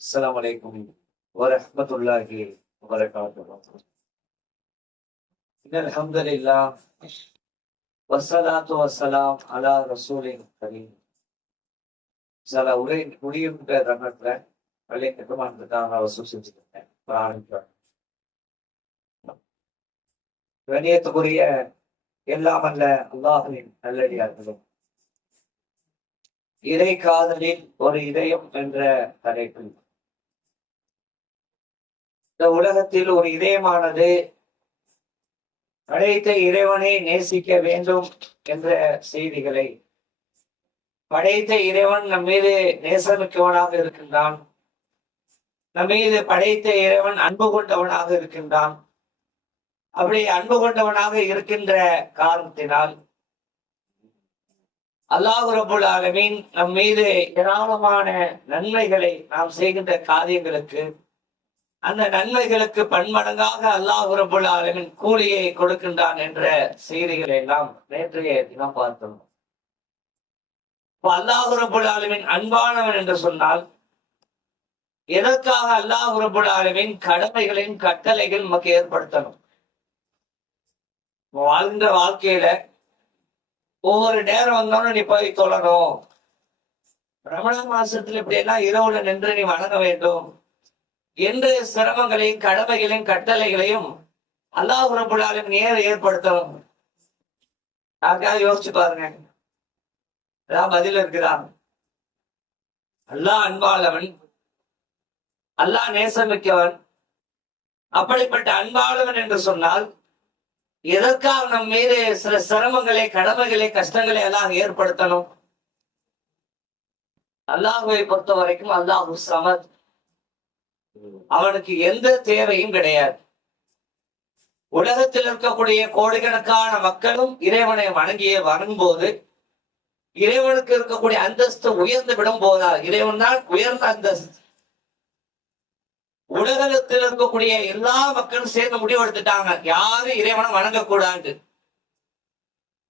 السلام عليكم ورحمة الله وبركاته. إن الحمد لله والصلاة والسلام على رسول كريم. சில உரை முடியுன்ற தருணத்துல பள்ளிய கட்டுமானத்துக்காக வசூல் செஞ்சுருக்கேன். கணியத்துக்குரிய எல்லாம் அல்ல அல்லாஹுவின் நல்லடியார்களும் இறை காதலில் ஒரு இதயம் என்ற தலைப்பில் இந்த உலகத்தில் ஒரு இதயமானது படைத்த இறைவனை நேசிக்க வேண்டும் என்ற செய்திகளை, படைத்த இறைவன் நம் மீது நேசமிக்கவனாக இருக்கின்றான், நம் மீது படைத்த இறைவன் அன்பு கொண்டவனாக இருக்கின்றான். அப்படி அன்பு கொண்டவனாக இருக்கின்ற காரணத்தினால் அல்லாஹ் ரப்புல் ஆலமீன் நம் மீது ஏராளமான நன்மைகளை நாம் செய்கின்ற காரியங்களுக்கு, அந்த நன்மைகளுக்கு பன்மடங்காக அல்லாஹ் ரப்புல் ஆலமீன் கூலியை கொடுக்கின்றான் என்ற செய்திகளை எல்லாம் நேற்றைய தினம் பார்த்தோம். அல்லாஹ் ரப்புல் ஆலமீன் அன்பானவன் என்று சொன்னால் எதற்காக அல்லாஹ் ரப்புல் ஆலமீன் கடமைகளின் கட்டளைகள் நமக்கு ஏற்படுத்தணும்? வாழ்ந்த வாழ்க்கையில ஒவ்வொரு நேரம் வந்தோன்னு நீ போய் தொழணும், ரமணான் மாசத்துல இப்படி எல்லாம் இரவுல நின்று நீ வணங்க வேண்டும் என்று சிரமங்களையும் கடமைகளையும் கட்டளைகளையும் அல்லாஹ் ரப்புல் ஆலமீன் ஏன் ஏற்படுத்தணும்? யாருக்காவது யோசிச்சு பாருங்க. அதான் பதில் இருக்கிறான். அல்லாஹ் அன்பாளவன், அல்லாஹ் நேசமிக்கவன். அப்படிப்பட்ட அன்பாளவன் என்று சொன்னால் எதற்காக நம் மீது சில சிரமங்களை, கடமைகளை, கஷ்டங்களை எல்லாம் ஏற்படுத்தணும்? அல்லாஹுவை பொறுத்த வரைக்கும் அல்லாஹு சமத், அவனுக்கு எந்த தேவையும் கிடையாது. உலகத்தில் இருக்கக்கூடிய கோடிக்கணக்கான மக்களும் இறைவனை வணங்கும் போது இறைவனுக்கு இருக்கக்கூடிய அந்தஸ்து உயர்ந்து விடும் போதா, இறைவன் தான் உயர்ந்த அந்தஸ்து. உலகத்தில் இருக்கக்கூடிய எல்லா மக்களும் சேர்ந்து முடிவெடுத்துட்டாங்க, யாரும் இறைவனை வணங்கக்கூடாது.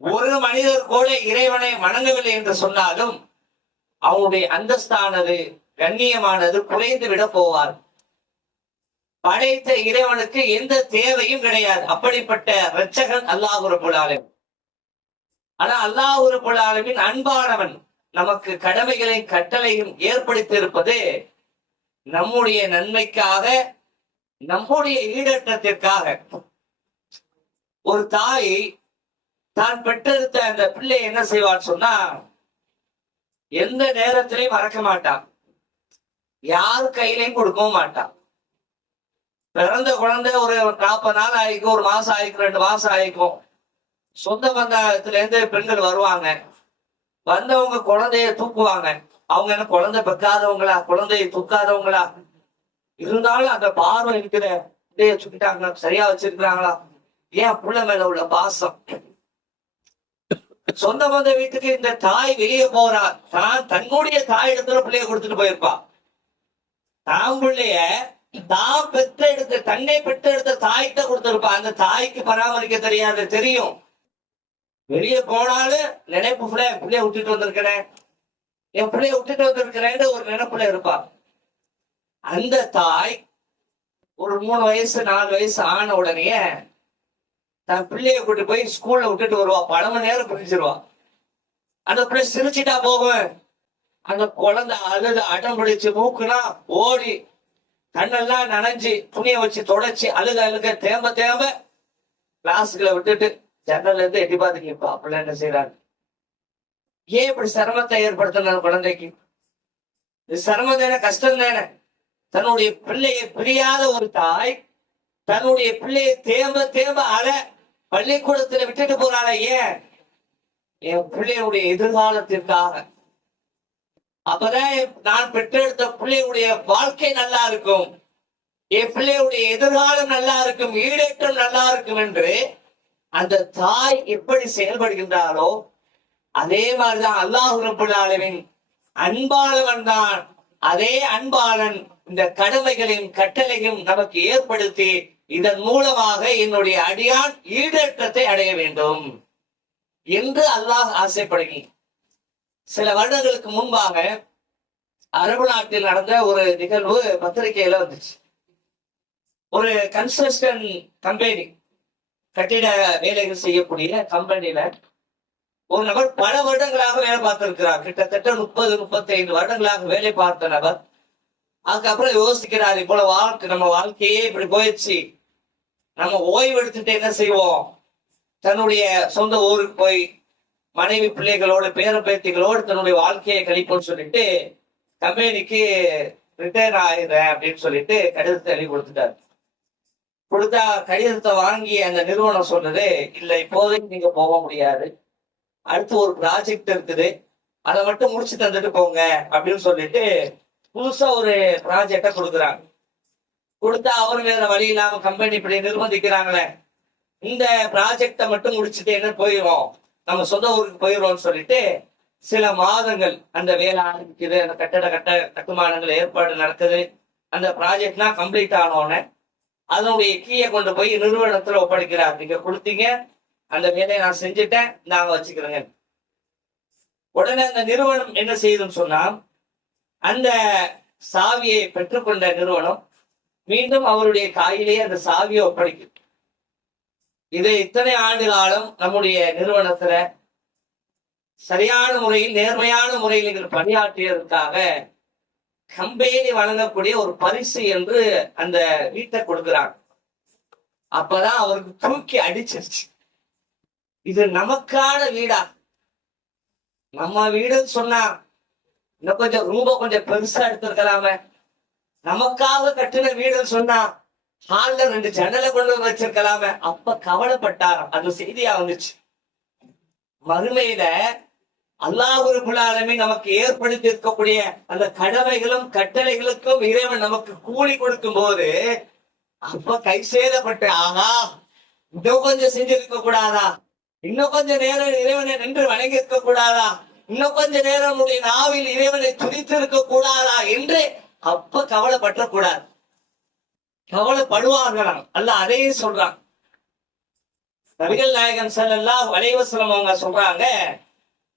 ஒரு மனிதர் கூட இறைவனை வணங்கவில்லை என்று சொன்னாலும் அவனுடைய அந்தஸ்தானது, கண்ணியமானது குறைந்து விட போவார். படைத்த இறைவனுக்கு எந்த தேவையும் கிடையாது. அப்படிப்பட்ட இரட்சகன் அல்லாஹ் ரப்புல் ஆலமீன். ஆனா அல்லாஹ் ரப்புல் ஆலமீன் அன்பானவன். நமக்கு கடமைகளையும் கட்டளையும் ஏற்படுத்தி இருப்பது நம்முடைய நன்மைக்காக, நம்முடைய ஈடேற்றத்திற்காக. ஒரு தாய் தான் பெற்றெடுத்த அந்த பிள்ளை என்ன செய்வான்னு சொன்னா எந்த நேரத்திலையும் மறக்க மாட்டான், யார் கையிலையும் கொடுக்கவும் மாட்டான். பிறந்த குழந்தை ஒரு 40 நாள் ஆயிக்கும், ஒரு மாசம் ஆயிக்கும், 2 மாசம் ஆயிக்கும். சொந்த பந்தத்துல இருந்து பெண்கள் வருவாங்க, வந்தவங்க குழந்தைய தூக்குவாங்க. அவங்க என்ன குழந்தை பெக்காதவங்களா, குழந்தைய தூக்காதவங்களா? இருந்தாலும் அந்த பார்வை இருக்கிற பிள்ளைய சுக்கிட்டாங்களா, சரியா வச்சிருக்கிறாங்களா? ஏன் புள்ள மேல உள்ள பாசம். சொந்த பந்த வீட்டுக்கு இந்த தாய் வெளியே போறா, தான் தன்னுடைய தாய் இடத்துல பிள்ளைய கொடுத்துட்டு போயிருப்பா. தான் பிள்ளைய தான் பெற்றெடுத்த, தன்னை பெற்றெடுத்த தாய்கிட்ட கொடுத்திருப்பா. அந்த தாய்க்கு பராமரிக்க தெரியாது, தெரியும். வெளியே போனாலும் நினைப்பு பிள்ளைய விட்டுட்டு வந்திருக்கிறேன், என் பிள்ளைய விட்டுட்டு வந்திருக்கிறேன்னு ஒரு நினைப்புல இருப்பா. அந்த தாய் ஒரு 3 வயசு 4 வயசு ஆன உடனே தன் பிள்ளைய கூட்டு போய் ஸ்கூல்ல விட்டுட்டு வருவா. 12 மணி நேரம் பிடிச்சிருவா. அந்த பிள்ளை சிரிச்சுட்டா போகும். அந்த குழந்தை அழுது அடம் பிடிச்சு மூக்குனா ஓடி கண்ணெல்லாம் நனைஞ்சு துணியை வச்சு தொடச்சி அழுக தேம்ப கிளாஸுக்குள்ள விட்டுட்டு ஜன்னல்ல இருந்து எட்டி பார்த்து கேட்பா, பிள்ளை என்ன செய்யறாங்க. ஏன் இப்படி சிரமத்தை ஏற்படுத்தின குழந்தைக்கு? இது சிரமம் தானே, கஷ்டம் தானே. தன்னுடைய பிள்ளையை பிரியாத ஒரு தாய் தன்னுடைய பிள்ளையை தேம்ப பள்ளிக்கூடத்துல விட்டுட்டு போறாள. ஏன்? என் பிள்ளையுடைய எதிர்காலத்திற்காக. அப்பதான் நான் பெற்றெடுத்த பிள்ளையுடைய வாழ்க்கை நல்லா இருக்கும், என் பிள்ளையுடைய எதிர்காலம் நல்லா இருக்கும், ஈடேற்றம் நல்லா இருக்கும் என்று அந்த தாய் எப்படி செயல்படுகின்றாரோ அதே மாதிரிதான் அல்லாஹ் ரப்புல் ஆலமீன் அன்பாளவன் தான். அதே அன்பாளன் இந்த கடமைகளையும் கட்டளையும் நமக்கு ஏற்படுத்தி இதன் மூலமாக என்னுடைய அடியான் ஈடேற்றத்தை அடைய வேண்டும் என்று அல்லாஹ் ஆசைப்படுகிறான். சில வருடங்களுக்கு முன்பாக அரபு நாட்டில் நடந்த ஒரு நிகழ்வு பத்திரிகையில வந்துச்சு. ஒரு கன்ஸ்ட்ரக்ஷன் கம்பெனி, கட்டிட வேலைகள் செய்யக்கூடிய கம்பெனில ஒரு நபர் பல வருடங்களாக வேலை பார்த்திருக்கிறார். கிட்டத்தட்ட 30-35 வருடங்களாக வேலை பார்த்த நபர். அதுக்கப்புறம் யோசிக்கிறார், போல நம்ம வாழ்க்கையே இப்படி போயிடுச்சு, நம்ம ஓய்வு எடுத்துட்டு என்ன செய்வோம், தன்னுடைய சொந்த ஊருக்கு போய் மனைவி பிள்ளைகளோடு பேர பேத்திகளோடு தன்னுடைய வாழ்க்கையை கழிப்போம்னு சொல்லிட்டு கம்பெனிக்கு ரிட்டையர் ஆயிடுறேன் அப்படின்னு சொல்லிட்டு கடிதத்தை எழுதி கொடுத்துட்டாரு. கொடுத்தா கடிதத்தை வாங்கி அந்த நிறுவனம் சொன்னது, இல்ல இப்போதைக்கு நீங்க போக முடியாது, அடுத்து ஒரு ப்ராஜெக்ட் இருக்குது, அதை மட்டும் முடிச்சு தந்துட்டு போங்க அப்படின்னு சொல்லிட்டு புதுசா ஒரு ப்ராஜெக்ட கொடுக்குறாங்க. கொடுத்தா அவரு வேற வழி இல்லாம கம்பெனி இப்படி நிர்பந்திக்கிறாங்களே, இந்த ப்ராஜெக்டை மட்டும் முடிச்சுட்டு என்ன போயிடும், நம்ம சொந்த ஊருக்கு போயிடும்னு சொல்லிட்டு சில மாதங்கள் அந்த வேலை ஆரம்பிக்குது. அந்த கட்டுமானங்கள் ஏற்பாடு நடக்குது. அந்த ப்ராஜெக்ட்லாம் கம்ப்ளீட் ஆனோடனே அதனுடைய கீயை கொண்டு போய் நிறுவனத்துல ஒப்படைக்கிறார். நீங்க கொடுத்தீங்க, அந்த வேலையை நான் செஞ்சுட்டேன், நாங்க வச்சுக்கிறேங்க. உடனே அந்த நிறுவனம் என்ன செய்யுதுன்னு சொன்னா, அந்த சாவியை பெற்றுக்கொண்ட நிறுவனம் மீண்டும் அவருடைய கையிலேயே அந்த சாவியை ஒப்படைக்கும். இது இத்தனை ஆண்டு காலம் நம்முடைய நிறுவனத்துல சரியான முறையில் நேர்மையான முறையில் நீங்கள் பணியாற்றியதற்காக கம்பெனி வழங்கக்கூடிய ஒரு பரிசு என்று அந்த வீட்டை கொடுக்கிறாங்க. அப்பதான் அவருக்கு தூக்கி அடிச்சிருச்சு, இது நமக்கான வீடா, நம்ம வீடுன்னு சொன்னா இன்னும் கொஞ்சம் பெருசா எடுத்திருக்கலாமே, நமக்காக கட்டின வீடுன்னு சொன்னா ஹால்ல 2 ஜன்னலை கொண்டு வச்சிருக்கலாமே. அப்ப கவலைப்பட்டாராம். அது செய்தியா வந்துச்சு. மறுமையில அல்லாஹ் ரப்பல் ஆலமீன் நமக்கு ஏற்படுத்தி இருக்கக்கூடிய அந்த கடமைகளும் கட்டளைகளுக்கும் இறைவன் நமக்கு கூலி கொடுக்கும் போது அப்ப கை சேதப்பட்டு, ஆகா இன்னும் கொஞ்சம் செஞ்சிருக்க கூடாதா, இன்னும் கொஞ்ச நேரம் இறைவனை நின்று வணங்கி இருக்க கூடாதா, இன்னும் கொஞ்ச நேரம் உடைய நாவில் இறைவனை துதித்து இருக்க கூடாதா என்று அப்ப கவலைப்பட்ட கூடாது. கவலைப்படுவார்களாம். அல்ல அதையே சொல்றான். நபிகள் நாயகம் ஸல்லல்லாஹு அலைஹி வஸல்லம் அவங்க சொல்றாங்க,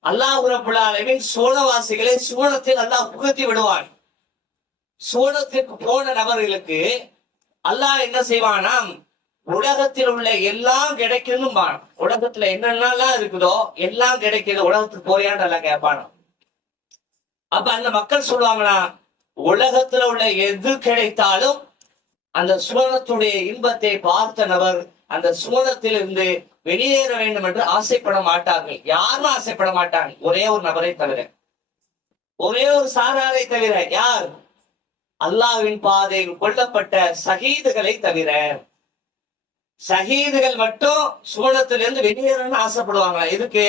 அல்லாஹ் ரப்பல் ஆலமீன் சோனவாசிகளை சூனத்தில் அல்லாஹ் புகுத்தி விடுவான். சூனத்திற்கு போன நபர்களுக்கு அல்லாஹ் என்ன செய்வானாம், உலகத்தில் உள்ள எல்லாம் கிடைக்கணும். உலகத்துல என்னென்னலாம் இருக்குதோ எல்லாம் கிடைக்குது, உலகத்துக்கு போறியான்னு எல்லாம் கேட்பானா. அப்ப அந்த மக்கள் சொல்லுவாங்களா, உலகத்துல உள்ள எது கிடைத்தாலும் அந்த சுவனத்துடைய இன்பத்தை பார்த்த நபர் அந்த சுவனத்திலிருந்து வெளியேற வேண்டும் என்று ஆசைப்பட மாட்டார்கள். யாரும் ஆசைப்பட மாட்டாங்க, ஒரே ஒரு நபரை தவிர, ஒரே ஒரு சாராரை தவிர. யார்? அல்லாஹ்வின் பாதையில் கொல்லப்பட்ட ஷஹீதுகளை தவிர. ஷஹீதுகள் மட்டும் சுவனத்திலிருந்து வெளியேறணும்னு ஆசைப்படுவாங்களா? இதுக்கு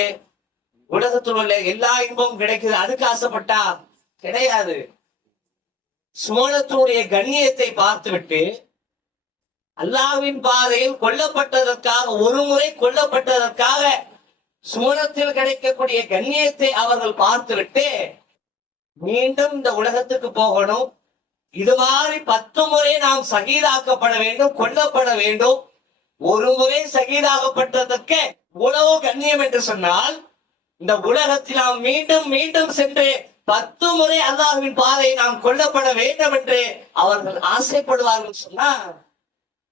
உலகத்தில் உள்ள எல்லா இன்பமும் கிடைக்குது, அதுக்கு ஆசைப்பட்டா கிடையாது. சுவனத்துடைய கண்ணியத்தை பார்த்துவிட்டு அல்லாஹ்வின் பாதையில் கொல்லப்பட்டதற்காக, ஒரு முறை கொல்லப்பட்டதற்காக சுவனத்தில் கிடைக்கக்கூடிய கண்ணியத்தை அவர்கள் பார்த்துவிட்டு மீண்டும் இந்த உலகத்துக்கு போகணும், இது மாதிரி 10 முறை நாம் ஷஹீதாக்கப்பட வேண்டும், கொல்லப்பட வேண்டும், ஒரு முறை ஷஹீதாகப்பட்டதற்கு உலக கண்ணியம் என்று சொன்னால் இந்த உலகத்தில் நாம் மீண்டும் மீண்டும் சென்று 10 முறை அல்லாஹ்வின் பாதையை நாம் கொல்லப்பட வேண்டும் என்று அவர்கள் ஆசைப்படுவார்கள். சொன்னா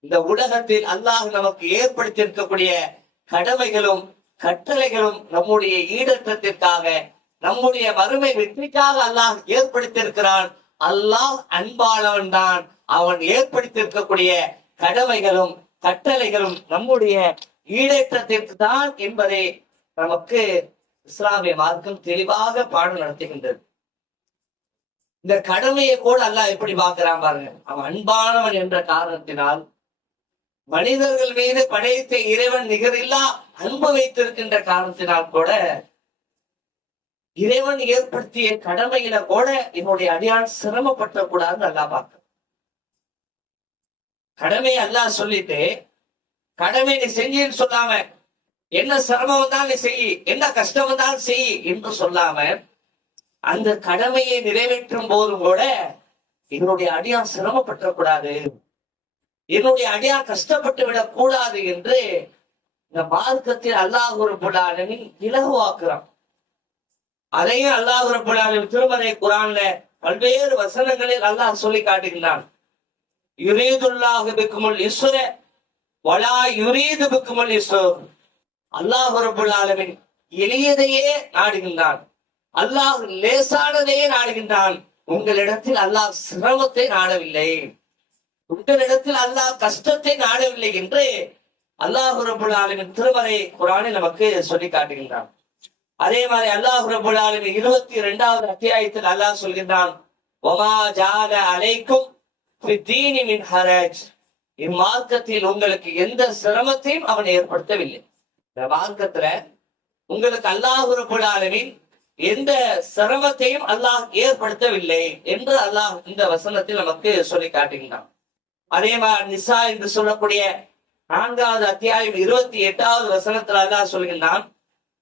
இந்த உலகத்தில் அல்லாஹ் நமக்கு ஏற்படுத்தி இருக்கக்கூடிய கடமைகளும் கட்டளைகளும் நம்முடைய ஈடற்றத்திற்காக, நம்முடைய மறுமை வெற்றிக்காக அல்லாஹ் ஏற்படுத்தி இருக்கிறான். அல்லாஹ் அன்பானவன் தான். அவன் ஏற்படுத்தி இருக்கக்கூடிய கடமைகளும் கட்டளைகளும் நம்முடைய ஈடேற்றத்திற்கு தான் என்பதை நமக்கு இஸ்லாமிய மார்க்கம் தெளிவாக பாடம் நடத்துகின்றது. இந்த கடமையை கூட அல்லாஹ் எப்படி பார்க்கிறான் பாருங்க. அவன் அன்பானவன் என்ற காரணத்தினால் மனிதர்கள் மீது படைத்த இறைவன் நிகரில்லா அன்பு வைத்திருக்கின்ற காரணத்தினால் கூட இறைவன் ஏற்படுத்திய கடமையில கூட என்னுடைய அடியான் சிரமப்பட்ட கூடாதுன்னு அல்லாஹ் பார்க்க. கடமை அல்லாஹ் சொல்லிட்டு கடமை நீ செஞ்சுன்னு சொல்லாம, என்ன சிரமம் வந்தாலும் நீ செய், என்ன கஷ்டம் வந்தாலும் செய் என்று சொல்லாம, அந்த கடமையை நிறைவேற்றும் போதும் கூட என்னுடைய அடியான் சிரமப்பட்டக்கூடாது, என்னுடைய அடியான் கஷ்டப்பட்டு விடக் கூடாது என்று இந்த மார்க்கத்தில் அல்லாஹ் ரப்பல் ஆலமீன் இலகுவாக்குறான். அதையும் அல்லாஹ் ரப்பல் ஆலமீன் திருமறை குர்ஆன்ல பல்வேறு வசனங்களில் அல்லாஹ் சொல்லி காட்டுகின்றான். யுரீதுல்லாஹு பிக்குமுல் யுஸ்ர வலா யுரீது பிக்குமுல் யுஸ்ர். அல்லாஹ் ரப்பல் ஆலமீன் எளியதையே நாடுகின்றான், அல்லாஹ் லேசானதையே நாடுகின்றான். உங்களிடத்தில் அல்லாஹ் சிரமத்தை நாடவில்லை, உங்களிடத்தில் அல்லாஹ் கஷ்டத்தை நாடவில்லை என்று அல்லாஹ் ரப்பல் ஆலமீன் திருமறை குர்ஆனில் நமக்கு சொல்லி காட்டுகின்றான். அதே மாதிரி அல்லாஹ் ரப்பல் ஆலமீன் 22வது அத்தியாயத்தில் அல்லாஹ் சொல்கின்றான், வமா ஜால அலைக்கும் ஃபித்தீனி மின் ஹரஜ். இம்மார்க்கத்தில் உங்களுக்கு எந்த சிரமத்தையும் அவன் ஏற்படுத்தவில்லை. இந்த மார்க்கத்துல உங்களுக்கு அல்லாஹ் ரப்பல் ஆலமீன் எந்த சிரமத்தையும் அல்லாஹ் ஏற்படுத்தவில்லை என்று அல்லாஹ் இந்த வசனத்தில் நமக்கு சொல்லி காட்டுகின்றான். அதே மாதிரி நிசா என்று சொல்லக்கூடிய 4வது அத்தியாயம் 28வது வசனத்தில் அல்லாஹ் சொல்கின்றான்,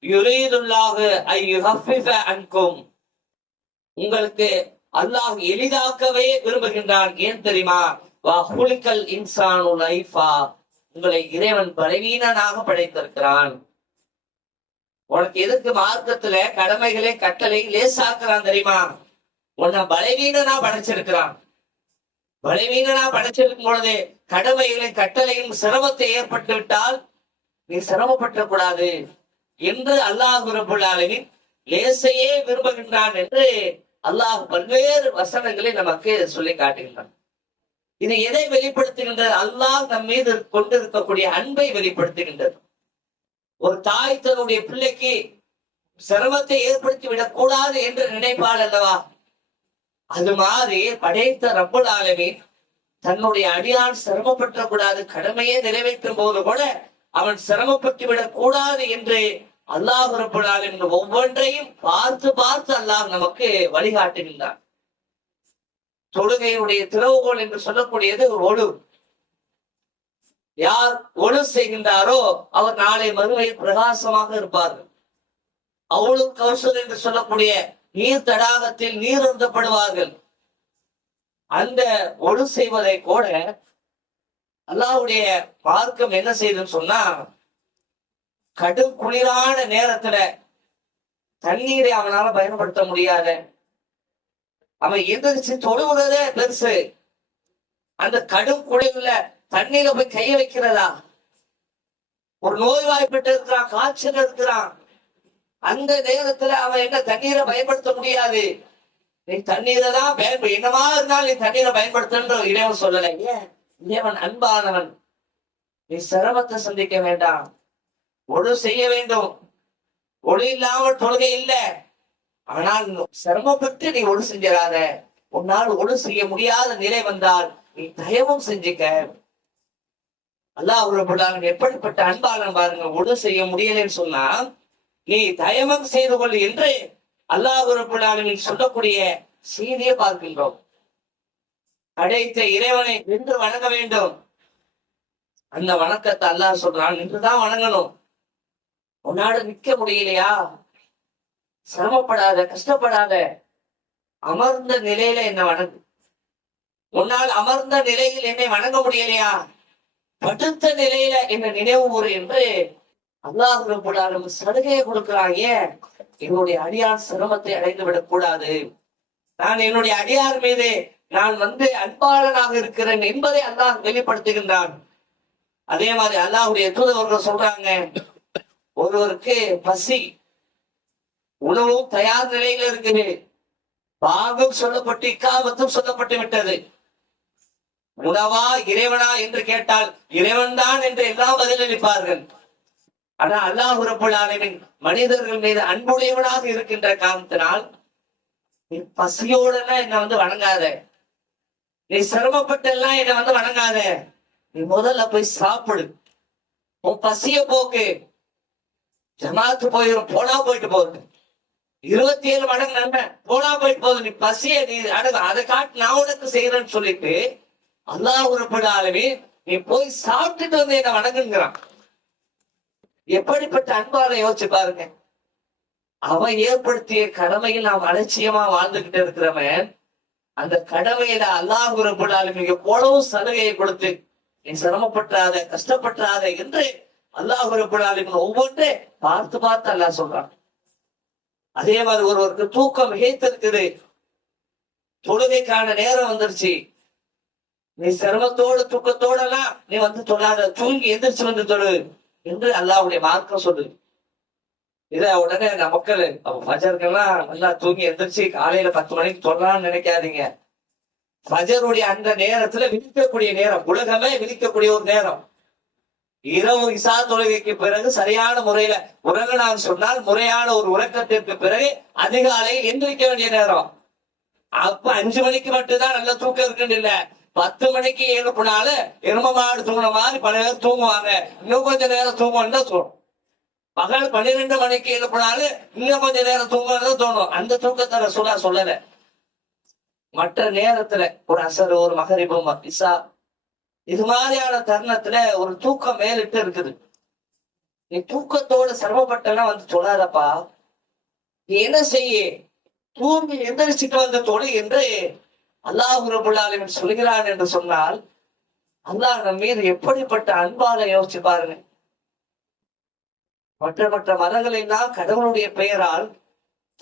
யுரீதுல்லாஹு ஐ யுஹஃபிஃப அன்கும். உங்களுக்கு அல்லாஹ் எளிதாக்கவே விரும்புகின்றான். ஏன் தெரியுமா? வஹுலிகல் இன்சானு லைஃபா. உங்களை இறைவன் பலவீனனாக படைத்திருக்கிறான். உனக்கு எதுக்கு மார்க்கத்துல கடமைகளை கட்டளை லேசாக்குறான் தெரியுமா? உன்னை பலவீனனா படைச்சிருக்கிறான். பலவீனனா படைச்சிருக்கும் பொழுது கடமைகளின் கட்டளையும் சிரமத்தை ஏற்பட்டு விட்டால் நீ சிரமப்பட்ட கூடாது என்று அல்லாஹ் ரப்பல் ஆலமீன் லேசையே விரும்புகின்றான் என்று அல்லாஹ் பல்வேறு வசனங்களை நமக்கு சொல்லி காட்டுகின்றான். இது எதை வெளிப்படுத்துகின்றது? அல்லாஹ் நம் மீது கொண்டிருக்கக்கூடிய அன்பை வெளிப்படுத்துகின்றது. ஒரு தாய் தன்னுடைய பிள்ளைக்கு சிரமத்தை ஏற்படுத்தி விடக் கூடாது என்று நினைப்பாள் அல்லவா? அது மாதிரி படைத்த ரப்பல் ஆலமீன் தன்னுடைய அடியான் சிரமப்பட்ட கூடாது, கடமையை நிறைவேற்றும் போது கூட அவன் சிரமப்பட்டு விடக் கூடாது என்று அல்லாஹ் ரப்பல் ஆலமீன் ஒவ்வொன்றையும் பார்த்து பார்த்து அல்லாஹ் நமக்கு வழிகாட்டுகின்றான். தொழுகையுடைய திறவுகோல் என்று சொல்லக்கூடியது ஒரு ஒழு. யார் ஒழு செய்கின்றாரோ அவர் நாளை மறுமையில் பிரகாசமாக இருப்பார்கள். அவுளும் கௌசல் என்று சொல்லக்கூடிய நீர் தடாகத்தில் நீர் உந்தப்படுவார்கள். அந்த ஒழு செய்வதை கூட அல்லாஹ்வுடைய மார்க்கம் என்ன செய்யுதுன்னு சொன்னா, கடும் குளிரான நேரத்துல தண்ணீரை அவனால பயன்படுத்த முடியாத, அவன் எந்திரிச்சு தொழுவுறதே பெருசு. அந்த கடும் குளிர்ல தண்ணீரை போய் கைய வைக்கிறதா? ஒரு நோய்வாய்ப்பட்டு இருக்கிறான், காய்ச்சல் இருக்கிறான், அந்த நேரத்துல அவன் என்ன தண்ணீரை பயன்படுத்த முடியாது. நீ தண்ணீரை தான் என்னமா இருந்தாலும் நீ தண்ணீரை பயன்படுத்துன்ற இறைவன் சொல்லலை. ஏன்? இறைவன் அன்பானவன். நீ சிரமத்தை சந்திக்க வேண்டாம், ஒழு செய்ய வேண்டும். ஒழு இல்லாமல் தொழுகை இல்லை. ஆனால் சிரமப்பட்டு நீ ஒழு செஞ்சிடாத. உன்னால் ஒழு செய்ய முடியாத நிலை வந்தால் நீ தயவும் செஞ்சுக்க. அல்லாஹ் ரப்பல் ஆலமீன் எப்படிப்பட்ட அன்பாளன் பாருங்க. ஒழு செய்ய முடியலன்னு சொன்னா நீ தயமம் செய்து கொள் என்று அல்லாஹ் ரப்பல் ஆலமீன் சொல்லக்கூடிய செய்தியை பார்க்கின்றோம். அடைத்த இறைவனை நின்று வணங்க வேண்டும். அந்த வணக்கத்தை அல்லாஹ் சொல்றான், நின்றுதான் வணங்கணும். உன்னால நிக்க முடியலையா? சிரமப்படாத, கஷ்டப்படாத, அமர்ந்த நிலையில என்ன வணங்கு. உன்னால் அமர்ந்த நிலையில் என்னை வணங்க முடியலையா? படுத்த நிலையில என்ன நினைவு கூறு என்று அல்லாஹ் ரப்பல் ஆலமீன் சலுகையை கொடுக்கிறாங்க. என்னுடைய அடியார் சிரமத்தை அடைந்து விடக் கூடாது. நான் என்னுடைய அடியார் மீது நான் அன்பாளனாக இருக்கிறேன் என்பதை அல்லாஹ் வெளிப்படுத்துகின்றான். அதே மாதிரி அல்லாஹ்வுடைய தூதர்கள் சொல்றாங்க, ஒருவருக்கு பசி, உணவும் தயார் நிலையில இருக்குது, பாகம் சொல்லப்பட்டு இக்காமத்தும் சொல்லப்பட்டு விட்டது. உணவா இறைவனா என்று கேட்டால் இறைவன் தான் என்று எல்லாம் பதிலளிப்பார்கள். ஆனா அல்லாஹ் ரப்பல் ஆலமீன் மனிதர்கள் மீது அன்புடையவனாக இருக்கின்ற காரணத்தினால் நீ பசியோடனா என்ன வணங்காத, நீ சிரமப்பட்டெல்லாம் என்ன வணங்காத. நீ முதல்ல போய் சாப்பிடு, உன் பசிய போக்கு. ஜமாத்து போயிடும், போனா போயிட்டு போகுது. 27 மடங்கு நன்மை, போனா போயிட்டு போகுது. நீ பசிய நீ அடகு, அதை காட்டு நான் உனக்கு செய்யறேன்னு சொல்லிட்டு அல்லாஹ் ரப்பல் ஆலமீன் நீ போய் சாப்பிட்டுட்டு என்ன வணங்குங்கிறான். எப்படிப்பட்ட அன்பால யோசிச்சு பாருங்க. அவன் ஏற்படுத்திய கடமையில் நாம் அலட்சியமா வாழ்ந்துகிட்டு இருக்கிறவன் அந்த கடமையில அல்லாஹ் ரப்பல் ஆலமீன் எவ்வளவு சலுகையை கொடுத்து நீ சிரமப்பட்டாத, கஷ்டப்பட்டாத என்று அல்லாஹ் ரப்பல் ஆலமீன் ஒவ்வொன்றே பார்த்து பார்த்து அல்லாஹ் சொல்றான். அதே மாதிரி ஒருவருக்கு தூக்கம் மிகைத்திருக்குது, தொழுகைக்கான நேரம் வந்துருச்சு, நீ சிரமத்தோடு தூக்கத்தோடலாம் நீ வந்து தொழாத, தூங்கி எந்திரிச்சு வந்து தொழு என்று அல்லாஹ்வுடைய மார்க்கம் சொல்லுது. இத உடனே மக்கள் ஃபஜருக்கெல்லாம் நல்லா தூங்கி எந்திரிச்சு காலையில 10 மணிக்கு தொழலாம்னு நினைக்காதீங்க. ஃபஜருடைய அந்த நேரத்துல விழிக்கக்கூடிய நேரம், உலகமே விழிக்கக்கூடிய ஒரு நேரம். இரவு இசா தொழுகைக்கு பிறகு சரியான முறையில உறங்கலாம் சொன்னால் முறையான ஒரு உறக்கத்திற்கு பிறகு அதிகாலையில் எந்திரிக்க வேண்டிய நேரம். அப்ப 5 மணிக்கு மட்டும்தான் நல்ல தூக்கம் இருக்குன்னு இல்ல, 10 மணிக்கு எழுப்பினாலும் எரும மாடு தூங்கின மாதிரி பல பேர் தூங்குவாங்க. இன்னும் கொஞ்ச நேரம் தூங்கணும் தான் தோணும். பகல் 12 மணிக்கு எழுப்பினாலும் இன்னும் கொஞ்ச நேரம் தூங்கணும் தோணும். அந்த தூக்கத்தை ரசூலா சொல்லல. மற்ற நேரத்துல ஒரு அசர், ஒரு மகரிபு, இசா, இது மாதிரியான தருணத்துல ஒரு தூக்கம் மேலிட்டு இருக்குது. நீ தூக்கத்தோட சிரமப்பட்டனா வந்து தொழாதப்பா, நீ என்ன செய்ய, தூங்கி எந்திரிச்சிட்டு வந்து தொழு என்று அல்லாஹ் ரப்பல் ஆலமீன் சொல்கிறான் என்று சொன்னால், அல்லாஹ் நம் மீது எப்படிப்பட்ட அன்பால யோசிச்சு பாருங்க. மற்ற மதங்களை எல்லாம் கடவுளுடைய பெயரால்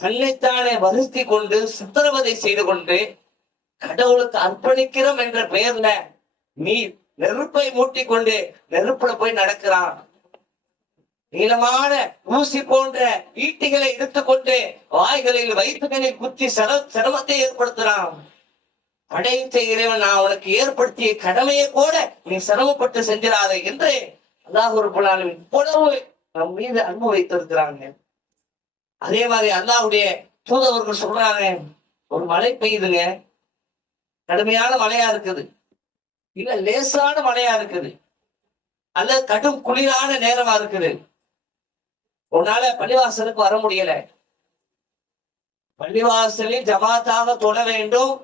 தன்னைத்தானே வருத்தி கொண்டு சித்திரவதை செய்து கொண்டு கடவுளுக்கு அர்ப்பணிக்கிறோம் என்ற பெயர்ல நீ நெருப்பை மூட்டி கொண்டு நெருப்புல போய் நடக்கிறான். நீளமான ஊசி போன்ற ஈட்டிகளை எடுத்துக்கொண்டு வாய்களில் வயிற்றுகளில் குத்தி சிரமத்தை ஏற்படுத்துறான். படைத்த இறைவன் நான் உனக்கு ஏற்படுத்திய கடமையை கூட நீ சிரமப்பட்டு செஞ்சிடாத என்று அல்லாஹ் ரப்பல் ஆலமீன் இவ்வளவு நம் மீது அன்பு வைத்திருக்கிறாங்க. அதே மாதிரி அல்லாஹ்வுடைய தூதவர்கள் சொல்றாங்க, ஒரு மழை பெய்யுதுங்க, கடுமையான மழையா இருக்குது, இல்ல லேசான மழையா இருக்குது, அல்லது கடும் குளிரான நேரமா இருக்குது, உன்னால பள்ளிவாசலுக்கு வர முடியல, பள்ளிவாசலில் ஜமாத்தாக தொழ வேண்டும்,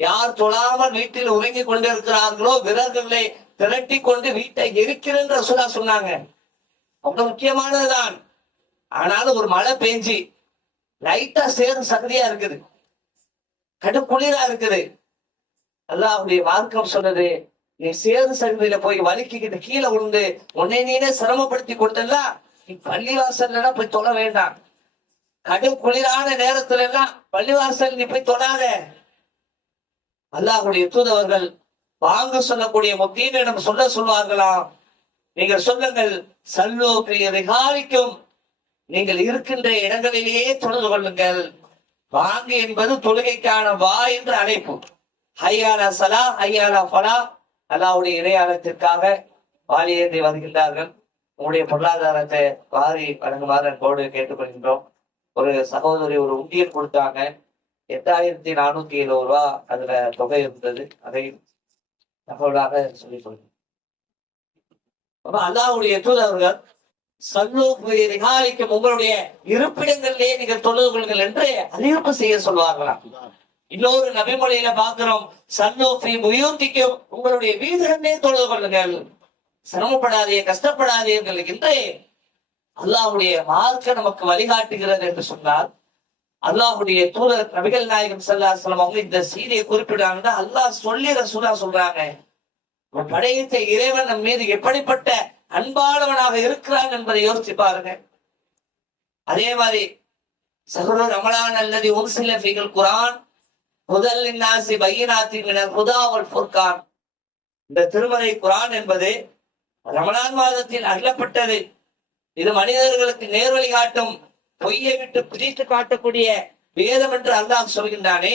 யார் தொழாமல் வீட்டில் உறங்கி கொண்டிருக்கிறார்களோ விரல்களை திரட்டி கொண்டு வீட்டை எரிக்கிறேன் ரசூலா சொன்னாங்க. அவ்வளவு முக்கியமானதுதான். ஆனாலும் ஒரு மழை பெஞ்சு லைட்டா சேரும் சகதியா இருக்குது, கடும் குளிரா இருக்குது, அல்லாஹ்வுடைய மார்க்கம் சொன்னது, நீ சேரு சகதியில போய் வலிக்கிட்டு கீழே விழுந்து உன்னை நீனே சிரமப்படுத்தி கொண்டெல்லாம் நீ பள்ளிவாசல்ல போய் தொழ வேண்டாம். கடும் குளிரான நேரத்துல எல்லாம் பள்ளிவாசல் நீ போய் தொழாத. அல்லாஹ்வுடைய தூதவர்கள் வாங்க சொல்லக்கூடிய முத்தீனிடம் சொல்வார்களாம், நீங்கள் சொல்லுங்கள், சல்லு ஃபீ ரிஹாலிக்கும், நீங்கள் இருக்கின்ற இடங்களிலேயே தொழுது கொள்ளுங்கள். வாங்கு என்பது தொழுகைக்கான வா என்று அழைப்பு. ஹையாலா சலா ஹையாலா ஃபலா, அல்லாஹ்வுடைய இறையாளத்திற்காக வாலியேந்தி வருகின்றார்கள். உங்களுடைய பொருளாதாரத்தை வாரி வழங்குமாறு அன்போடு கேட்டுக்கொள்கின்றோம். ஒரு சகோதரி ஒரு உண்டியல் கொடுத்தாங்க, 8470 ரூபா அதுல தொகை இருந்தது, அதை தகவலாக சொல்லிக் கொள்கிறேன். அல்லாஹ்வுடைய தூதர்கள் சல்லு ஃபீ ரிஹாலிக்கும், உங்களுடைய இருப்பிடங்களிலே நீங்கள் தொழுது கொள்ளுங்கள் என்று அறிவிப்பு செய்ய சொல்வார்களாம். இன்னொரு நபிமொழியில பார்க்கிறோம், சல்லு ஃபீ புயூத்திக்கும், உங்களுடைய வீடுகளிலே தொழுது கொள்ளுங்கள், சிரமப்படாதீங்க, கஷ்டப்படாதீர்கள் என்று அல்லாஹ்வுடைய மார்க்க நமக்கு வழிகாட்டுகிறது என்று சொன்னால், அல்லாஹ்வுடைய தூதர் நபிகள் நாயகம் ஸல்லல்லாஹு அலைஹி வஸல்லம் அவங்க இந்த செய்தியை குறிப்பிடுறாங்கன்னா அல்லாஹ் சொல்லி ரசூலா சொல்றாங்க. படைத்த இறைவன் நம் மீது எப்படிப்பட்ட அன்பானவனாக இருக்கிறான் என்பதை யோசிச்சு பாருங்க. அதே மாதிரி சஹ்ரு ரமலான் அல்லது உன்சில ஃபீல் குர்ஆன் ஹுதல் லின்னாஸி பையினாத்தின் மினல் ஹுதா வல் ஃபுர்கான், இந்த திருமறை குர்ஆன் என்பது ரமலான் மாதத்தில் அருளப்பட்டது. இது மனிதர்களுக்கு நேர்வழி காட்டும், பொய்யை விட்டு பிரித்து காட்டக்கூடிய வேதம் என்று அல்லாஹ் சொல்கின்றானே.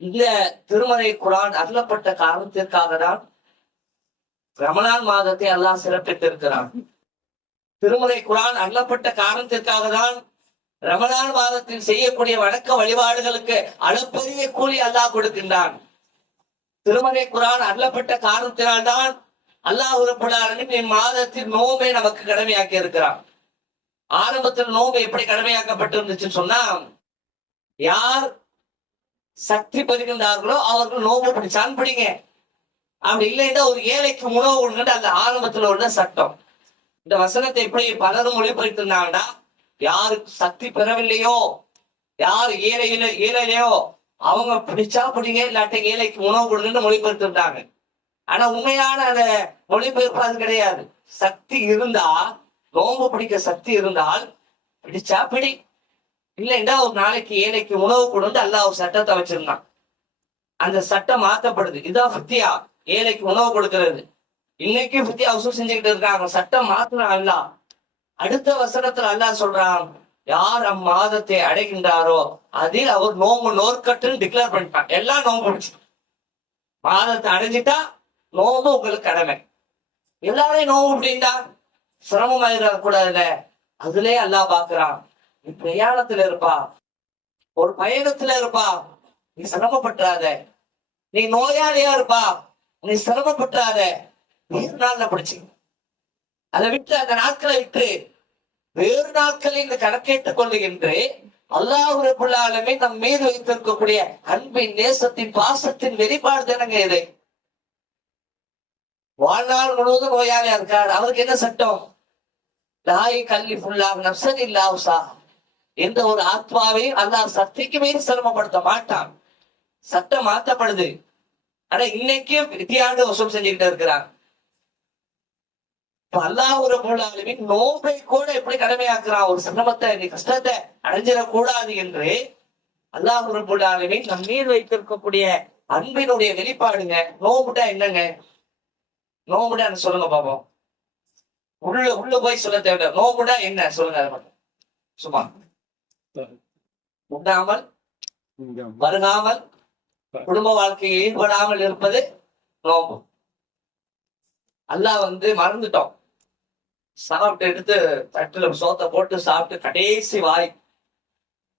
இந்த திருமறை குர்ஆன் அருளப்பட்ட காரணத்திற்காக தான் ரமலான் மாதத்தை அல்லாஹ் சிறப்பித்திருக்கிறான். திருமறை குர்ஆன் அருளப்பட்ட காரணத்திற்காக தான் ரமலான் மாதத்தில் செய்யக்கூடிய வணக்க வழிபாடுகளுக்கு அளப்பரிய கூலி அல்லாஹ் கொடுக்கின்றான். திருமறை குர்ஆன் அருளப்பட்ட காரணத்தினால்தான் அல்லாஹ் ரப்பல் ஆலமீன் இம்மாதத்தில் நோன்பை நமக்கு கடமையாக்கி இருக்கிறான். ஆரம்பத்தில் நோன்பு எப்படி கடமையாக்கப்பட்டிருந்துச்சுன்னு சொன்னா, யார் சக்தி பெறுகின்றார்களோ அவர்கள் நோன்பு பிடிச்சான் பிடிங்க, அப்படி இல்லைன்னா ஒரு ஏழைக்கு உணவு கொடுங்க, அந்த ஆரம்பத்துல உள்ள சட்டம். இந்த வசனத்தை எப்படி பலரும் மொழிபெயர்த்திருந்தாங்கன்னா, யாருக்கு சக்தி பெறவில்லையோ, யார் ஏழையிலையோ அவங்க பிடிச்சா பிடிங்க, இல்லாட்ட ஏழைக்கு உணவு கொடுங்கன்னு மொழிபெயர்த்திருந்தாங்க. ஆனா உண்மையான அந்த மொழிபெயர்ப்பு அது கிடையாது. சக்தி இருந்தா, நோன்பு பிடிக்க சக்தி இருந்தால் பிடிச்சா பிடி, இல்லைன்னா ஒரு நாளைக்கு ஏழைக்கு உணவு கொடுத்து அல்லாஹ் ஒரு சட்டத்தை வச்சிருந்தான். அந்த சட்டம் மாத்தப்படுது. இதான் ஃபித்யா, ஏழைக்கு உணவு கொடுக்கிறது. இன்னைக்கு ஃபித்யா வசூல் செஞ்சுக்கிட்டு இருக்காங்க. சட்டம் மாத்திரம் அல்ல. அடுத்த வசனத்துல அல்லாஹ் சொல்றான், யார் அம்மாதத்தை அடைகின்றாரோ அதில் அவர் நோம்பு நோற்கட்டுன்னு டிக்ளேர் பண்ணிட்டான். எல்லாம் நோம்பு பிடிச்சு மாதத்தை அடைஞ்சிட்டா நோம்பு உங்களுக்கு கடமை. எல்லாரையும் நோம்பு அப்படின்டா சிரமமாயிட கூடாதுல்ல. அதுலயே அல்லாஹ் பாக்குறான், நீ பிரயாணத்துல இருப்பா, ஒரு பயணத்துல இருப்பா, நீ சிரமப்பட்டுறாத. நீ நோயாளியா இருப்பா, நீ சிரமப்பட்டுறாத. வேறு நாள்ல பிடிச்சி அதை விட்டு, அந்த நாட்களை விட்டு வேறு நாட்களை இந்த கணக்கேட்டுக் கொள்ளுகின்ற அல்லாஹ் ரப்பல் ஆலமீன் நம் மீது வைத்திருக்கக்கூடிய அன்பின், நேசத்தின், பாசத்தின் வெளிப்பாடு தானங்க இது. வாழ்நாள் முழுவதும் நோயாளியா இருக்கார், அவருக்கு என்ன சட்டம்? லாய் கல்வி ஃபுல்லாக நப்சன் இல்லாவுசா, எந்த ஒரு ஆத்மாவையும் அல்லாஹ் சக்திக்கு மீறி சிரமப்படுத்த மாட்டான். சட்டம் மாற்றப்படுது. ஆனா இன்னைக்கும் வித்தியாண்டு வசூல் செஞ்சுக்கிட்டு இருக்கிறார். அல்லாஹ் ரப்பல் ஆலமீன் நோம்பை கூட எப்படி கடமையாக்குறான்? ஒரு சிரமத்தை, நீ கஷ்டத்தை அடைஞ்சிடக்கூடாது என்று அல்லாஹ் ரப்பல் ஆலமீன் நம் மீது வைத்திருக்கக்கூடிய அன்பினுடைய வெளிப்பாடுங்க. நோம்புட்டா என்னங்க? நோம்புடா சொல்லுங்க பாப்போம். உள்ள போய் சொல்ல தேவை. நோம்புடா என்ன சொல்லுங்க. அதை மட்டும் சும்மா உண்ணாமல் வருகாமல் குடும்ப வாழ்க்கையில் ஈடுபடாமல் இருப்பது நோம்பு. அல்லாஹ் மறந்துட்டோம். சாப்பிட்டு எடுத்து தட்டுல சோத்தை போட்டு சாப்பிட்டு கடைசி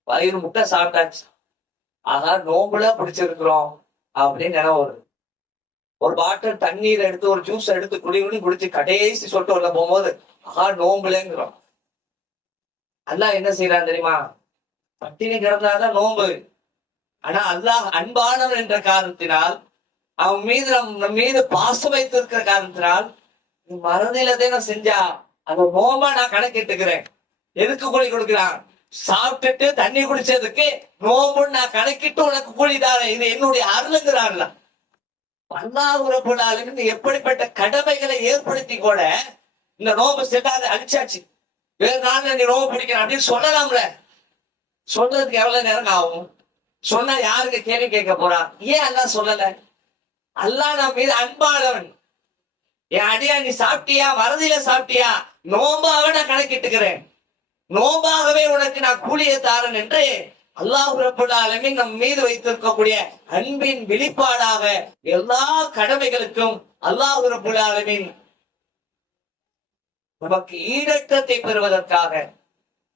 வயிறு முட்டை சாப்பிட்டாச்சு, ஆனா நோம்புல பிடிச்சிருக்கிறோம் அப்படின்னு நினைவு வருது. ஒரு பாட்டில் தண்ணீர் எடுத்து, ஒரு ஜூஸ் எடுத்து குடிச்சு கடைசி சொட்டு உள்ள போகும்போது நோம்புலங்கிறோம். அல்லாஹ் என்ன செய்யறான் தெரியுமா? பட்டினி கிடந்தாதான் நோம்பு. ஆனா அல்லாஹ் அன்பானவன் என்ற காரணத்தினால், அவன் மீது நம் மீது பாசம் வைத்திருக்கிற காரணத்தினால், நீ மறதியில செஞ்சா அந்த நோம்பா நான் கணக்கிட்டுக்கிறேன். எதுக்கு கூலி கொடுக்கிறான்? சாப்பிட்டுட்டு தண்ணி குடிச்சதுக்கு நோம்புன்னு நான் கணக்கிட்டு உனக்கு கூலி தாரேன், இது என்னுடைய அருளுங்கிறான்ல. அல்லாஹ் ரப்பல் ஆலமீன் எப்படிப்பட்ட கடமைகளை ஏற்படுத்தி கூட இந்த நோம்பு செட்டாத அழிச்சாச்சு. வேறு நாள்ல நீ நோம்பு பிடிக்கிற அப்படின்னு சொல்லலாம்ல. சொல்றதுக்கு எவ்வளவு நேரம் ஆகும்? சொன்னா யாருக்கு கேள்வி கேட்க போறான்? ஏன் அல்லாஹ் சொல்லல? அல்லாஹ் நம்ம மீது அன்பானவன். என் அடியா, நீ சாப்பிட்டியா, மறதியில சாப்பிட்டியா, நோம்பாக நான் கணக்கிட்டுக்கிறேன், நோம்பாகவே உனக்கு நான் கூலியை தாரன் என்று அல்லாஹ் ரப்பல் ஆலமீன் நம் மீது வைத்திருக்கக்கூடிய அன்பின் வெளிப்பாடாக எல்லா கடமைகளுக்கும் அல்லாஹ் ரப்பல் ஆலமீன் நமக்கு ஈடற்றத்தை பெறுவதற்காக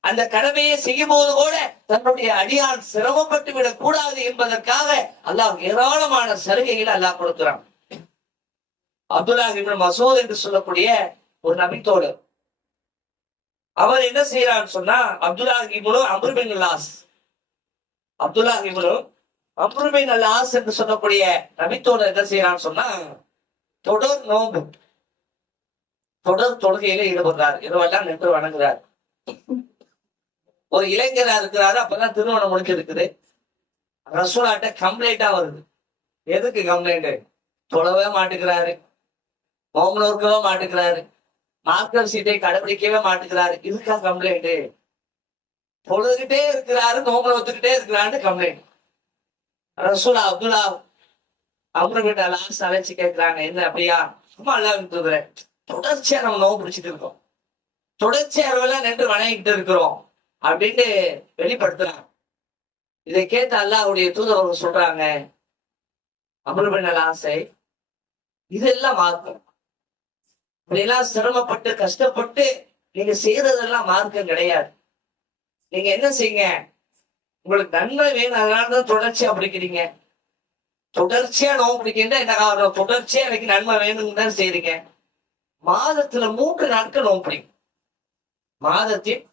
அந்த கடமையை செய்யும் போது கூட தன்னுடைய அடியான் சிரமப்பட்டு விடக் கூடாது என்பதற்காக அல்லாஹ் ஏராளமான சலுகைகளை அல்லாஹ் கொடுக்கிறான். அப்துல்லாஹ் இப்னு மஸ்ஊத் என்று சொல்லக்கூடிய ஒரு நபித்தோடு, அவர் என்ன செய்யறான்னு சொன்னா, அப்துல்லாஹ் இப்னு அம்ர் பின் அல்-ஆஸ், அப்துல்லாஹ் இப்னு அம்ர் பின் அல்-ஆஸ் என்று சொல்லக்கூடிய நபித்தோடு என்ன செய்யறான்னு சொன்னா, தொடர் நோன்பு, தொடர் தொழுகையில ஈடுபடுறார். இரவெல்லாம் நின்று வணங்குறார். ஒரு இளைஞரா இருக்கிறாரு. அப்பதான் திருமணம் முடிஞ்சிருக்குது. ரசூலாட்ட கம்ப்ளைண்டா வருது. எதுக்கு கம்ப்ளைண்ட்? தொழவே மாட்டுக்கிறாரு, நோம்பு நோக்கவே மாட்டுக்கிறாரு, மார்க்கர் சீட்டை கடைபிடிக்கவே மாட்டுக்கிறாரு. இதுக்கா கம்ப்ளைண்ட்? தொழுதுகிட்டே இருக்கிறாரு, நோம்பு நோத்துக்கிட்டே இருக்கிறாரு கம்ப்ளைண்ட். ரசூலா அப்துல்லா அம்ர் பின் அல்-ஆஸ் அழைச்சு கேட்கிறாங்க, என்ன அப்படியா? சும்மா அல்லாஹ்வின் தூதரே, தொடர்ச்சியா நம்ம நோம்பு பிடிச்சிட்டு இருக்கோம், தொடர்ச்சியா இரவெல்லாம் நின்று வணங்கிட்டு இருக்கிறோம் அப்படின்னு வெளிப்படுத்துறாங்க. இதை கேட்ட அல்லாஹ்வுடைய தூதர் சொல்றாங்க, அம்ர் பின் அல்-ஆஸ், இதெல்லாம் மார்க்கம். இப்படியெல்லாம் சிரமப்பட்டு கஷ்டப்பட்டு நீங்க செய்யறதெல்லாம் மார்க்கம் கிடையாது. நீங்க என்ன செய்யுங்க, உங்களுக்கு நன்மை வேணும், அதனாலதான் தொடர்ச்சியா பிடிக்கிறீங்க. தொடர்ச்சியா நோம்பு பிடிக்கின்ற என்ன காரணம்? தொடர்ச்சியா எனக்கு நன்மை வேணும்னு தான் செய்றீங்க. மாதத்துல 3 நாட்கள் நோம்பு பிடிங்க. மாதத்தில்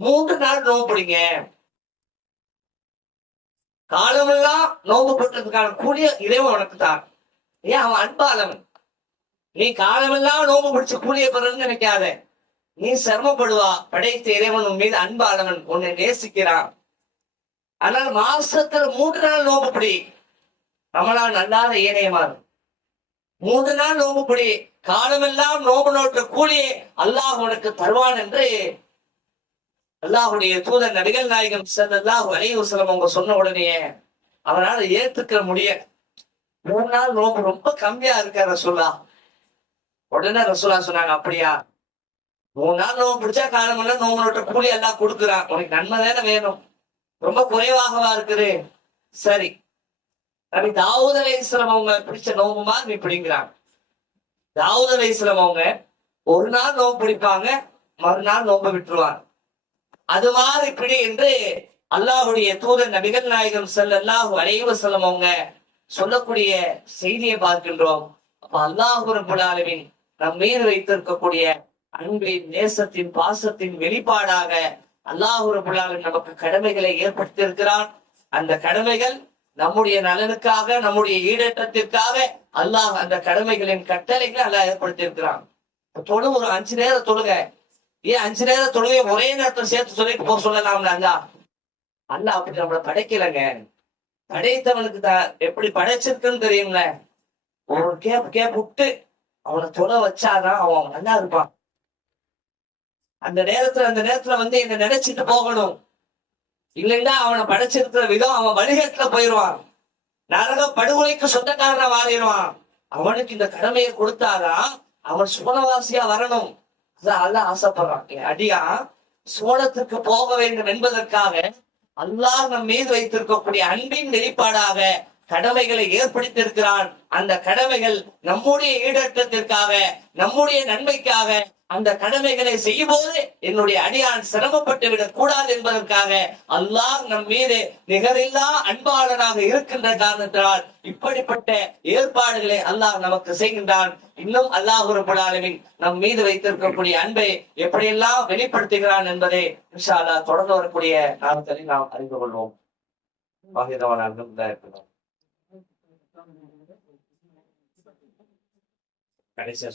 3 நாள் நோம்பு பிடிங்க. காலமெல்லாம் நோம்பு போட்டதுக்கான கூலிய இறைவன் உனக்கு தான். ஏன்? அவன் அன்பாளவன். நீ காலமெல்லாம் நோம்பு பிடிச்ச கூலிய பெறன்னு நினைக்காத. நீ சிரமப்படுவா. படைத்த இறைவன் உன் மீது அன்பாளவன், உன்னை நேசிக்கிறான். ஆனால் மாசத்துல 3 நாள் நோம்பு பிடி. நம்மளால் நல்லாத ஏனையமாறு 3 நாள் நோம்பு பிடி. காலமெல்லாம் நோம்பு நோட்ட கூலியை அல்லாஹ் உனக்கு தருவான் என்று அல்லாஹுடைய தூதர் நபிகள் நாயகம் ஸல்லல்லாஹு அலைஹி வஸல்லம் அவங்க சொன்ன உடனே அவரால் ஏத்துக்க முடியல. 3 நாள் நோம்பு ரொம்ப கம்மியா இருக்க ரசூலா. உடனே ரசூலா சொன்னாங்க, அப்படியா 3 நாள் நோம்பு பிடிச்சா காலமெல்லாம் நோம்பு நோட்ட கூலி எல்லாம் கொடுக்குறான், உனக்கு நன்மை தானே வேணும், ரொம்ப குறைவாகவா இருக்குது. சரி, நபி தாவூத் அலைஹிஸ்ஸலாம் அவங்க பிடிச்ச நோம்புமா நீ பிடிங்கிறாங்க. தாவூத் அலைஹிஸ்ஸலாம் அவங்க ஒரு நாள் நோம்பு பிடிப்பாங்க, மறுநாள் நோம்பு விட்டுருவாங்க. அது மாதிரி பிடி என்று அல்லாஹுடைய தூதர் நபிகள் நாயகம் ஸல்லல்லாஹு அலைஹி வஸல்லம் அவங்க சொல்லக்கூடிய செய்தியை பார்க்கின்றோம். அப்ப அல்லாஹ் ரப்பல் ஆலமீன் நம் மீது வைத்திருக்கக்கூடிய அன்பின், நேசத்தின், பாசத்தின் வெளிப்பாடாக அல்லாஹ் ரப்பல் ஆலமீன் நமக்கு கடமைகளை ஏற்படுத்தி இருக்கிறான். அந்த கடமைகள் நம்முடைய நலனுக்காக, நம்முடைய ஈடேற்றத்திற்காக அல்லாஹ் அந்த கடமைகளின் கட்டளைகளை அல்லாஹ் ஏற்படுத்தி இருக்கிறான். தொழு ஒரு 5 நேர தொழுக, ஏன் 5 நேர தொழுகை ஒரே நேரத்தில் சேர்த்து சொல்லிட்டு போக சொல்லலாம்ல? அல்லாஹ் அப்படி நம்மளை படைக்கலங்க. படைத்தவனுக்கு எப்படி படைச்சிருக்குன்னு தெரியும்ல. ஒரு கேப் விட்டு அவனை தொலை வச்சாதான் அவன் நல்லா இருப்பான். அந்த நேரத்துல வந்து என்ன நினைச்சிட்டு போகணும். இல்லைன்னா அவனை படைச்சிருக்கிற விதம் அவன் வழிகேட்டுல போயிடுவான், நரக படுகொலைக்கு சொந்தக்காரனா மாறிடுவான். அவனுக்கு இந்த கடமையை கொடுத்தாதான் அவன் சுவனவாசியா வரணும். அல்லாஹ் ஆசைப்படுறான். அடியா சோழத்துக்கு போக வேண்டும் என்பதற்காக அல்லாஹ் நம் மீது வைத்திருக்கக்கூடிய அன்பின் வெளிப்பாடாக கடமைகளை ஏற்படுத்தியிருக்கிறான். அந்த கடமைகள் நம்முடைய ஈடேற்றத்திற்காக, நம்முடைய நன்மைக்காக அந்த கடமைகளை செய்யும் போது என்னுடைய அடியான் சிரமப்பட்டு விடக் கூடாது என்பதற்காக அல்லாஹ் நம் மீது நிகரில்லா அன்பாளனாக இருக்கின்ற காரணத்தினால் இப்படிப்பட்ட ஏற்பாடுகளை அல்லாஹ் நமக்கு செய்கின்றான். இன்னும் அல்லாஹ் ரப்பல் ஆலமீன் நம் மீது வைத்திருக்கக்கூடிய அன்பை எப்படியெல்லாம் வெளிப்படுத்துகிறான் என்பதை இன்ஷா அல்லாஹ் தொடர்ந்து வரக்கூடிய நாட்களில் நாம் அறிந்து கொள்வோம். கடைசியா